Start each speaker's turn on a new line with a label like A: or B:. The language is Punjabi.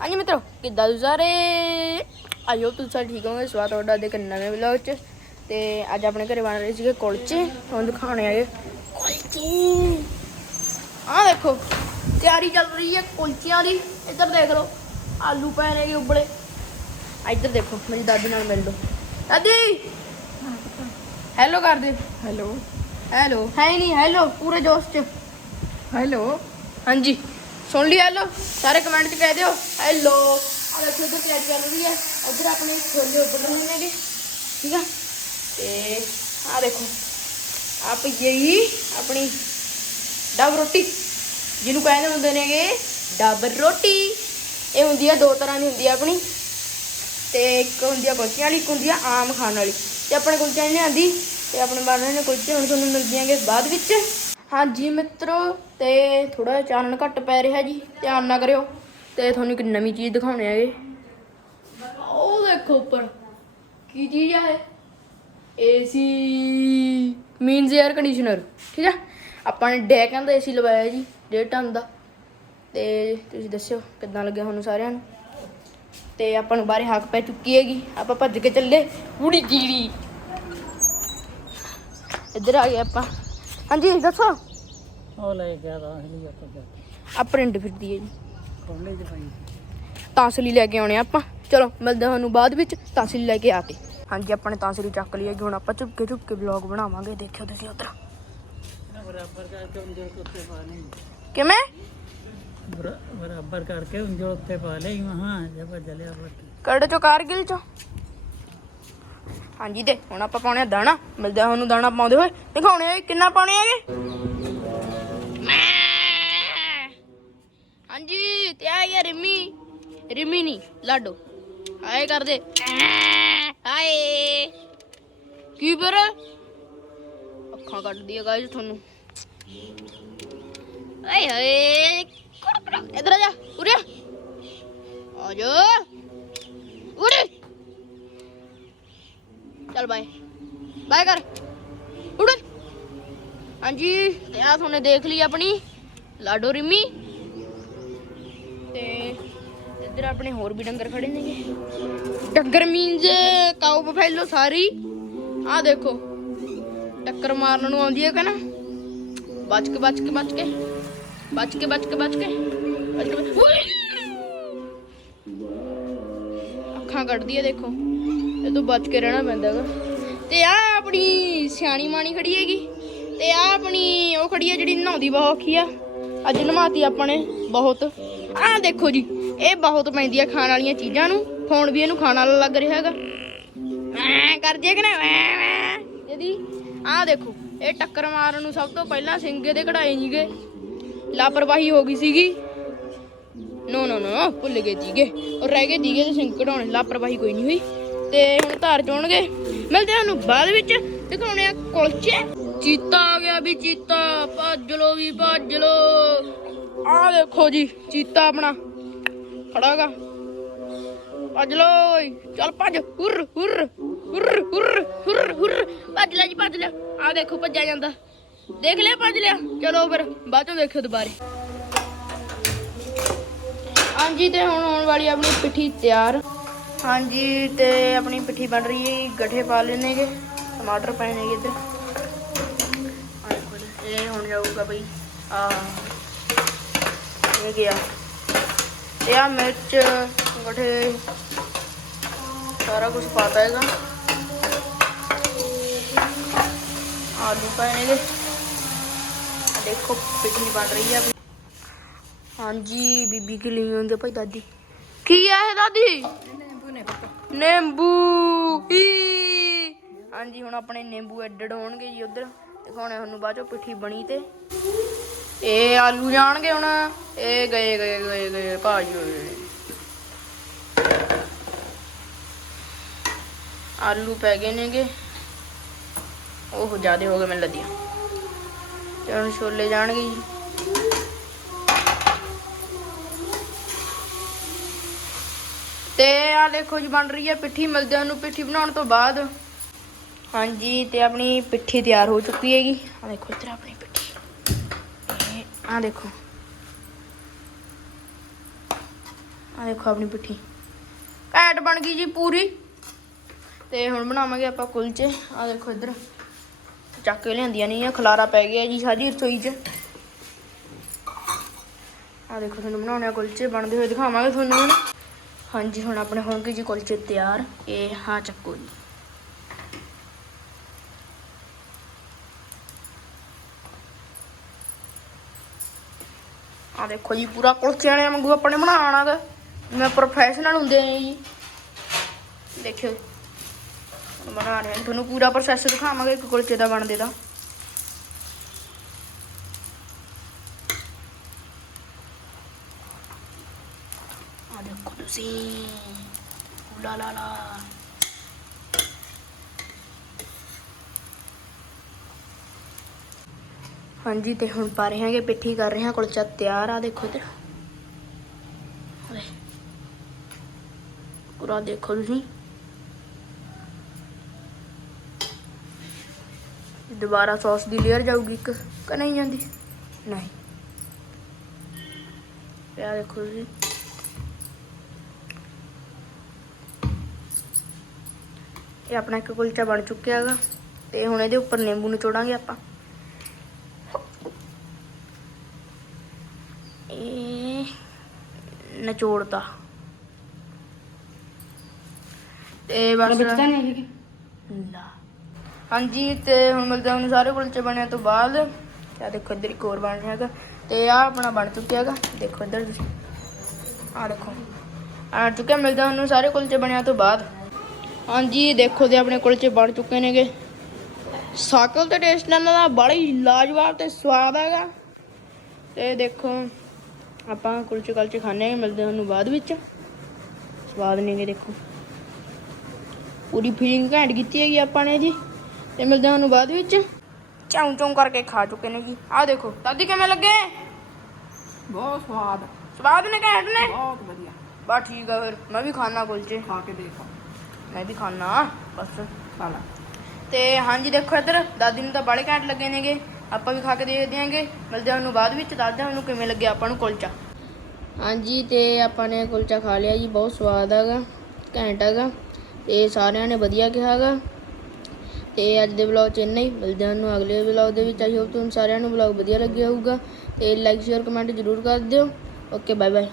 A: ਹਾਂਜੀ ਮਿੱਤਰੋ ਕਿੱਦਾਂ ਤੁਸੀਂ ਸਾਰੇ? ਆਇਓ ਤੁਸੀਂ ਸਾਰੇ ਠੀਕ ਹੋਗੇ ਸਵਾਗਤ ਤੁਹਾਡਾ ਦੇ ਇੱਕ ਨਵੇਂ ਵਲੌਗ 'ਚ। ਤੇ ਅੱਜ ਆਪਣੇ ਘਰੇ ਬਣ ਰਹੇ ਸੀਗੇ ਕੁਲਚੇ। ਤੁਹਾਨੂੰ ਦਿਖਾਉਣੇ ਆਏ ਕੁਲਚੇ। ਆਹ ਦੇਖੋ ਤਿਆਰੀ ਚੱਲ ਰਹੀ ਹੈ ਕੁਲਚਿਆਂ ਦੀ। ਇੱਧਰ ਦੇਖ ਲਓ ਆਲੂ ਪਏ ਨੇਗੇ ਉਬਲੇ। ਇੱਧਰ ਦੇਖੋ ਮੇਰੀ ਦਾਦੀ ਨਾਲ ਮਿਲ ਲਓ। ਦਾਦੀ! ਹੈਲੋ ਕਰ ਦੇ।
B: ਹੈਲੋ
A: ਹੈਲੋ ਹੈ ਹੀ ਨਹੀਂ ਹੈਲੋ ਪੂਰੇ ਜੋਸ਼ 'ਚ।
B: ਹੈਲੋ
A: ਹਾਂਜੀ। ਸੁਣ ਲਈ ਹੈਲੋ, ਸਾਰੇ ਕਮੈਂਟ 'ਚ ਕਹਿ ਦਿਓ, ਹੈਲੋ। ਆ ਦੇਖੋ ਇੱਧਰ ਤਿਆਰੀ ਚੱਲ ਰਹੀ ਹੈ ਉੱਧਰ ਆਪਣੇ ਛੋਲੇ ਉੱਬਲ ਰਹੇ ਨੇਗੇ ਠੀਕ ਆ? ਤੇ ਆ ਦੇਖੋ ਆਪ ਯਹੀ ਆਪਣੀ ਡਬ ਰੋਟੀ। ਜਿਹਨੂੰ ਕਹਿੰਦੇ ਹੁੰਦੇ ਨੇਗੇ ਡਬ ਰੋਟੀ। ਇਹ ਹੁੰਦੀ ਆ ਦੋ ਤਰ੍ਹਾਂ ਦੀ ਹੁੰਦੀ ਆ ਆਪਣੀ। ਤੇ ਇੱਕ ਹੁੰਦੀ ਆ ਕੁਲਚਿਆਂ ਵਾਲੀ, ਇੱਕ ਹੁੰਦੀ ਆ ਆਮ ਖਾਣ ਵਾਲੀ। ਤੇ ਆਪਣੇ ਕੁਲਚਿਆਂ ਨਹੀਂ ਆਂਦੀ ਤੇ ਆਪਣੇ ਬਣ ਨੇ ਕੁਲਚੇ ਹੁਣ ਤੁਹਾਨੂੰ ਮਿਲਦੀਆਂ ਜਾਣਗੇ ਬਾਅਦ ਵਿੱਚ। ਹਾਂਜੀ ਮਿੱਤਰੋ, ਤੇ ਥੋੜਾ ਚਾਨਣ ਘੱਟ ਪੈ ਰਿਹਾ ਜੀ, ਧਿਆਨ ਨਾ ਕਰਿਓ। ਤੇ ਤੁਹਾਨੂੰ ਇੱਕ ਨਵੀਂ ਚੀਜ਼ ਦਿਖਾਉਣੇ ਆਗੇ ਉਹ ਦੇਖੋ ਉੱਪਰ, ਕੀ ਚੀਜ਼ ਆ ਇਹ? ਏਸੀ ਮੀਨਸ 에ਅਰ ਕੰਡੀਸ਼ਨਰ ਠੀਕ ਆ? ਆਪਾਂ ਨੇ ਡੈਕਾਂ ਦਾ ਏਸੀ ਲਵਾਇਆ ਜੀ, ਡੇਢ ਟਨ ਦਾ। ਤੇ ਤੁਸੀਂ ਦੱਸਿਓ, ਕਿੱਦਾਂ ਲੱਗਿਆ ਤੁਹਾਨੂੰ ਸਾਰਿਆਂ ਨੂੰ? ਤੇ ਆਪਾਂ ਨੂੰ ਬਾਹਰ ਹੱਕ ਪੈ ਚੁੱਕੀ ਹੈਗੀ, ਆਪਾਂ ਭੱਜ ਕੇ ਚੱਲੇ ਉੜੀ ਗੀੜੀ ਇੱਧਰ ਆ ਗਏ ਆਪਾਂ। ਹਾਂਜੀ ਦੱਸੋ।
B: ਉਹ ਲੈ ਗਿਆ ਤਾਂ ਹਲੀ ਆਪਾਂ
A: ਆ ਪ੍ਰਿੰਟ ਫਿਰਦੀ ਹੈ ਜੀ।
B: ਕੋਲੇ ਚ ਪਾਈ।
A: ਤਾਂਸਲੀ ਲੈ ਕੇ ਆਉਣੇ ਆ ਆਪਾਂ। ਚਲੋ ਮਿਲਦੇ ਹਾਂ ਤੁਹਾਨੂੰ ਬਾਅਦ ਵਿੱਚ ਤਾਂਸਲੀ ਲੈ ਕੇ ਆ ਕੇ। ਹਾਂਜੀ ਆਪਾਂ ਨੇ ਤਾਂਸਲੀ ਚੱਕ ਲਈ ਹੈਗੀ ਹੁਣ ਆਪਾਂ ਚੁੱਪ ਕੇ ਚੁੱਪ ਕੇ ਵਲੌਗ ਬਣਾਵਾਂਗੇ ਦੇਖਿਓ ਤੁਸੀਂ ਉਧਰ।
B: ਬਰਾਬਰ ਕਰਕੇ ਉਂਗਲ ਉੱਤੇ ਪਾ ਲਈ।
A: ਕਿਵੇਂ?
B: ਬਰਾਬਰ ਕਰਕੇ ਉਂਗਲ ਉੱਤੇ ਪਾ ਲਈ ਮਹਾ ਜਬ ਜਲਿਆ ਬੱਤੀ
A: ਕਿਹੜੇ ਚੋਂ ਕਾਰਗਿਲ ਚੋਂ। ਹਾਂਜੀ ਤੇ ਹੁਣ ਆਪਾਂ ਪਾਉਣੇ ਆ ਦਾਣਾ, ਮਿਲਦੇ ਤੁਹਾਨੂੰ ਦਾਣਾ ਪਾਉਂਦੇ ਹੋਏ। ਦਿਖਾਉਣੇ ਆ ਕਿੰਨਾ ਪਾਉਣੇ ਹੈਗੇ? ਹਾਂਜੀ, ਤੇ ਆ ਯਾ ਰਿਮੀ। ਰਿਮੀ ਨਹੀਂ, ਲਾਡੋ। ਆਏ ਕਰਦੇ। ਹਾਏ। ਕੀ ਫਿਰ? ਅੱਖਾਂ ਕੱਢਦੀ ਆ ਗਾਇਸ ਤੁਹਾਨੂੰ। ਆਏ ਹਾਏ ਕੋੜ ਕੋੜ ਇਧਰ ਆ ਜਾ, ਉਰੇ ਆ। ਜਾ ਉਰੇ ਚੱਲ ਬਾਏ। ਬਾਏ ਕਰ। ਉੜ ਹਾਂਜੀ, ਤੇ ਆ ਤੁਹਾਨੂੰ ਦੇਖ ਲਈ ਆਪਣੀ। ਲਾਡੋ ਰਿਮੀ। ਤੇ ਇੱਧਰ ਆਪਣੇ ਹੋਰ ਵੀ ਡੰਗਰ ਖੜੇ ਨੇਗੇ। ਡੰਗਰ ਮੀਨਸ ਕਾਉ ਬਫੈਲੋ ਸਾਰੀ। ਆ ਦੇਖੋ। ਟੱਕਰ ਮਾਰਨ ਨੂੰ ਆਉਂਦੀ ਹੈ ਕਿ ਨਾ ਬਚ ਕੇ ਬਚ ਕੇ ਬਚ ਕੇ ਬਚ ਕੇ ਬਚ ਕੇ ਬਚ ਕੇ ਬਚ ਕੇ ਅੱਖਾਂ ਕੱਢਦੀ ਹੈ ਦੇਖੋ। ਇਹ ਤੋਂ ਬਚ ਕੇ ਰਹਿਣਾ ਪੈਂਦਾ ਹੈਗਾ ਤੇ ਆ ਆਪਣੀ ਸਿਆਣੀ ਮਾਣੀ ਖੜੀ ਹੈਗੀ। ਤੇ ਆ ਆਪਣੀ ਉਹ ਖੜੀ ਹੈ ਜਿਹੜੀ ਨਹਾਉਂਦੀ ਬਹੁਤ ਔਖੀ ਆ। ਅੱਜ ਨਮਾਤੀ ਆਪਾਂ ਨੇ ਬਹੁਤ। ਆ ਦੇਖੋ ਜੀ, ਇਹ ਬਹੁਤ ਪੈਂਦੀ ਆ ਖਾਣ ਵਾਲੀਆਂ ਚੀਜ਼ਾਂ ਨੂੰ। ਫੋਨ ਵੀ ਇਹਨੂੰ ਖਾਣ ਵਾਲਾ ਲੱਗ ਰਿਹਾ ਹੈਗਾ। ਐ ਕਰ ਜੇ ਕਿ ਨਾ ਇਹਦੀ ਆ ਦੇਖੋ, ਇਹ ਟੱਕਰ ਮਾਰਨ ਨੂੰ ਸਭ ਤੋਂ ਪਹਿਲਾਂ ਸਿੰਗੇ ਦੇ ਕਢਾਏ ਨਹੀਂਗੇ ਲਾਪਰਵਾਹੀ ਹੋ ਗਈ ਸੀਗੀ। ਨੋ ਨੋ ਨੋ ਭੁੱਲ ਗਏ ਜੀਗੇ। ਉਹ ਰਹਿ ਗਏ ਜੀਗੇ ਤੇ ਸਿੰਗ ਕਢਾਉਣੇ, ਲਾਪਰਵਾਹੀ ਕੋਈ ਨਹੀਂ ਹੋਈ। ਤੇ ਹੁਣ ਧਾਰ ਚੋਣਗੇ। ਮਿਲਦੇ ਹਾਂ ਬਾਅਦ ਵਿੱਚ। ਦਿਖਾਉਣੇ ਆ ਕੁਲਚੇ। ਚੀਤਾ ਆ ਗਿਆ ਵੀ ਚੀਤਾ, ਭੱਜ ਲੋ ਵੀ ਭੱਜ ਲੋ ਆ ਦੇਖੋ ਜੀ, ਚੀਤਾ ਆਪਣਾ। ਖੜਾਗਾ ਭੱਜ ਲੋ ਚੱਲ ਭੱਜ। ਹੁਰ ਹੁਰ ਹੁਰ ਹੁਰ ਹੁਰ ਹੁਰ। ਭੱਜ ਲੈ ਜੀ, ਭੱਜ ਲੈ। ਆ ਦੇਖੋ, ਭੱਜਿਆ ਜਾਂਦਾ। ਦੇਖ ਲਿਆ, ਭੱਜ ਲਿਆ। ਚਲੋ ਫਿਰ, ਬਾਅਦ ਚੋਂ ਦੇਖਿਓ ਦੁਬਾਰੇ। ਹਾਂਜੀ, ਤੇ ਹੁਣ ਹੋਣ ਵਾਲੀ ਆਪਣੀ ਪਿੱਠੀ ਤਿਆਰ। ਹਾਂਜੀ, ਤੇ ਆਪਣੀ ਪਿੱਠੀ ਬਣ ਰਹੀ ਹੈ ਗੱਠੇ ਪਾ ਲੈਣੇਗੇ ਟਮਾਟਰ ਪਏ ਨੇਗੇ ਇੱਧਰ। ਇਹ ਹੁਣ ਜਾਊਗਾ ਬਈ ਆ ਇਹ ਗਿਆ। ਤੇ ਆ ਮਿਰਚ, ਗੱਠੇ, ਸਾਰਾ ਕੁਝ ਪਾਤਾ ਹੈਗਾ। ਆਲੂ ਪਾਏ ਨੇਗੇ ਦੇਖੋ, ਪਿੱਠੀ ਬਣ ਰਹੀ ਹੈ ਹਾਂਜੀ, ਬੀਬੀ ਕੀ ਲਈ ਹੁੰਦੀ ਭਾਈ ਦਾਦੀ? ਕੀ ਆ ਇਹ ਦਾਦੀ? ਨਿੰਬੂ ਈ ਹਾਂਜੀ, ਹੁਣ ਆਪਣੇ ਨਿੰਬੂ ਐਡਡ ਹੋਣਗੇ ਜੀ ਉਧਰ। ਦਿਖਾਉਣੇ ਤੁਹਾਨੂੰ ਬਾਅਦ ਚੋਂ, ਪਿੱਠੀ ਬਣੀ ਤੇ। ਇਹ ਆਲੂ ਜਾਣਗੇ ਹੁਣ। ਇਹ ਗਏ ਗਏ ਗਏ ਗਏ, ਭਾਜੀ ਹੋਏ। ਆਲੂ ਪੈ ਗਏ ਨੇਗੇ। ਉਹ ਜ਼ਿਆਦੇ ਹੋ ਗਏ, ਮੈਨੂੰ ਲੱਗਦੀ ਤੇ ਹੁਣ ਛੋਲੇ ਜਾਣਗੇ ਜੀ। ਤੇ ਆ ਦੇਖੋ ਜੀ ਬਣ ਰਹੀ ਹੈ ਪਿੱਠੀ ਮਿਲਦੇ ਆ ਨੂੰ ਪਿੱਠੀ ਬਣਾਉਣ ਤੋਂ ਬਾਅਦ। ਹਾਂਜੀ, ਤੇ ਆਪਣੀ ਪਿੱਠੀ ਤਿਆਰ ਹੋ ਚੁੱਕੀ ਹੈਗੀ। ਆ ਦੇਖੋ ਇੱਧਰ ਆਪਣੀ ਪਿੱਠੀ। ਆ ਦੇਖੋ। ਆ ਦੇਖੋ ਆਪਣੀ ਪਿੱਠੀ। ਘੈਂਟ ਬਣ ਗਈ ਜੀ ਪੂਰੀ। ਤੇ ਹੁਣ ਬਣਾਵਾਂਗੇ ਆਪਾਂ ਕੁਲਚੇ। ਆ ਦੇਖੋ ਇੱਧਰ। ਚੱਕ ਕੇ ਲਿਆਂਦੀਆਂ ਨਹੀਂ ਆ, ਖਲਾਰਾ ਪੈ ਗਿਆ ਜੀ ਸਾਰੀ ਰਸੋਈ 'ਚ। ਆ ਦੇਖੋ ਤੁਹਾਨੂੰ ਬਣਾਉਣੇ ਆ ਕੁਲਚੇ। ਬਣਦੇ ਹੋਏ ਦਿਖਾਵਾਂਗੇ ਤੁਹਾਨੂੰ ਹੁਣ। ਹਾਂਜੀ, ਹੁਣ ਆਪਣੇ ਹੋਣਗੇ ਜੀ ਕੁਲਚੇ ਤਿਆਰ। ਇਹ ਹਾਂ, ਚੱਕੋ ਜੀ। ਆ ਦੇਖੋ ਜੀ, ਪੂਰਾ ਕੁਲਚਿਆਂ ਵਾਲੇ ਵਾਂਗੂ ਆਪਣੇ ਬਣਾਉਣਾ ਗਾ ਮੈਂ ਪ੍ਰੋਫੈਸ਼ਨਲ ਹੁੰਦੇ ਨੇ ਜੀ। ਦੇਖਿਓ। ਬਣਾ ਰਹੇ ਤੁਹਾਨੂੰ ਪੂਰਾ ਪ੍ਰੋਸੈਸ ਦਿਖਾਵਾਂਗੇ ਇੱਕ ਕੁਲਚੇ ਦਾ ਬਣਦੇ ਦਾ ਆ ਦੇਖੋ ਤੁਸੀਂ ਲਾ ਲਾ ਹਾਂਜੀ, ਤੇ ਹੁਣ ਪਾ ਰਹੇ ਹਾਂਗੇ, ਪਿੱਠੀ ਕਰ ਰਹੇ ਹਾਂ, ਕੁਲਚਾ ਤਿਆਰ ਆ, ਦੇਖੋ ਇੱਧਰ। ਪੂਰਾ ਦੇਖੋ ਤੁਸੀਂ। ਦੁਬਾਰਾ ਸੌਸ ਦੀ ਲੇਅਰ ਜਾਊਗੀ ਇੱਕ, ਕਿ ਨਹੀਂ ਜਾਂਦੀ ਨਹੀਂ। ਪਿਆ ਦੇਖੋ ਤੁਸੀਂ। ਇਹ ਆਪਣਾ ਇੱਕ ਕੁਲਚਾ ਬਣ ਚੁੱਕਿਆ ਹੈਗਾ ਤੇ ਹੁਣ ਇਹਦੇ ਉੱਪਰ ਨਿੰਬੂ ਨਿਚੋੜਾਂਗੇ ਆਪਾਂ। ਇਹ ਨਿਚੋੜਤਾ। ਤੇ ਬਸ
B: ਨਹੀਂ
A: ਲਾ ਹਾਂਜੀ ਤੇ ਹੁਣ ਮਿਲਦੇ ਹਾਂ ਸਾਰੇ ਕੁਲਚੇ ਬਣਿਆ ਤੋਂ ਬਾਅਦ। ਆ ਦੇਖੋ ਇੱਧਰ ਇੱਕ ਹੋਰ ਬਣ ਰਿਹਾ ਹੈਗਾ ਤੇ ਆ ਆਪਣਾ ਬਣ ਚੁੱਕਿਆ ਹੈਗਾ। ਦੇਖੋ ਇੱਧਰ ਤੁਸੀਂ। ਆ ਦੇਖੋ। ਆ ਚੁੱਕਿਆ ਮਿਲਦੇ ਤੁਹਾਨੂੰ ਸਾਰੇ ਕੁਲਚੇ ਬਣਿਆ ਤੋਂ ਬਾਅਦ। ਹਾਂਜੀ ਦੇਖੋ ਤੇ ਆਪਣੇ ਕੁਲਚੇ ਬਣ ਚੁੱਕੇ ਨੇਗੇ। ਸਾਕਲ ਤੇ ਟੇਸਟ ਇਹਨਾਂ ਦਾ ਬੜਾ ਹੀ ਲਾਜਵਾਬ ਤੇ ਸਵਾਦ ਹੈਗਾ। ਤੇ ਦੇਖੋ ਆਪਾਂ ਕੁਲਚੇ ਕਲਚੇ ਖਾਣੇ ਆ ਮਿਲਦੇ ਤੁਹਾਨੂੰ ਬਾਅਦ ਵਿੱਚ। ਸਵਾਦ ਨੇਗੇ ਦੇਖੋ। ਪੂਰੀ ਫੀਲਿੰਗ ਘੈਂਟ ਕੀਤੀ ਹੈਗੀ ਆਪਾਂ ਨੇ ਜੀ। ਤੇ ਮਿਲਦੇ ਤੁਹਾਨੂੰ ਬਾਅਦ ਵਿੱਚ। ਚਾਉਂ ਚਾਉਂ ਕਰਕੇ ਖਾ ਚੁੱਕੇ ਨੇ ਜੀ। ਆਹ ਦੇਖੋ ਦਾਦੀ ਕਿਵੇਂ ਲੱਗੇ?
B: ਬਹੁਤ ਸਵਾਦ।
A: ਸਵਾਦ ਨੇ ਘੈਂਟ ਨੇ?
B: ਬਹੁਤ ਵਧੀਆ।
A: ਬਸ ਠੀਕ ਆ ਫਿਰ ਮੈਂ ਵੀ ਖਾਣਾ ਕੁਲਚੇ।
B: ਖਾ ਕੇ ਦੇਖੋ।
A: ਮੈਂ ਵੀ ਖਾਣਾ ਬਸ
B: ਖਾ
A: ਤੇ ਹਾਂਜੀ, ਦੇਖੋ ਇੱਧਰ, ਦਾਦੀ ਨੂੰ ਤਾਂ ਬੜੇ ਘੈਂਟ ਲੱਗੇ ਨੇਗੇ। ਆਪਾਂ ਵੀ ਖਾ ਕੇ ਦੇਖਦੇ ਆਂਗੇ। ਮਿਲਦੇ ਹਾਂ ਤੁਹਾਨੂੰ ਬਾਅਦ ਵਿੱਚ। ਦੱਸਦੇ ਹਾਂ ਤੁਹਾਨੂੰ ਕਿਵੇਂ ਲੱਗਿਆ ਆਪਾਂ ਨੂੰ ਕੁਲਚਾ। ਹਾਂਜੀ, ਤੇ ਆਪਾਂ ਨੇ ਕੁਲਚਾ ਖਾ ਲਿਆ ਜੀ, ਬਹੁਤ ਸਵਾਦ ਹੈਗਾ, ਘੈਂਟ ਹੈਗਾ। ਤੇ ਸਾਰਿਆਂ ਨੇ ਵਧੀਆ ਕਿਹਾ ਹੈਗਾ। ਤੇ ਅੱਜ ਦੇ ਵਲੌਗ 'ਚ ਇੰਨਾ ਹੀ। ਮਿਲਦੇ ਹਾਂ ਤੁਹਾਨੂੰ ਅਗਲੇ ਵਲੌਗ ਦੇ ਵਿੱਚ। ਆਈ ਹੋਪ ਤੁਹਾਨੂੰ ਸਾਰਿਆਂ ਨੂੰ ਵਲੌਗ ਵਧੀਆ ਲੱਗਿਆ ਹੋਊਗਾ। ਤੇ ਲਾਈਕ ਸ਼ੇਅਰ ਕਮੈਂਟ ਜ਼ਰੂਰ ਕਰ ਦਿਓ। Okay bye bye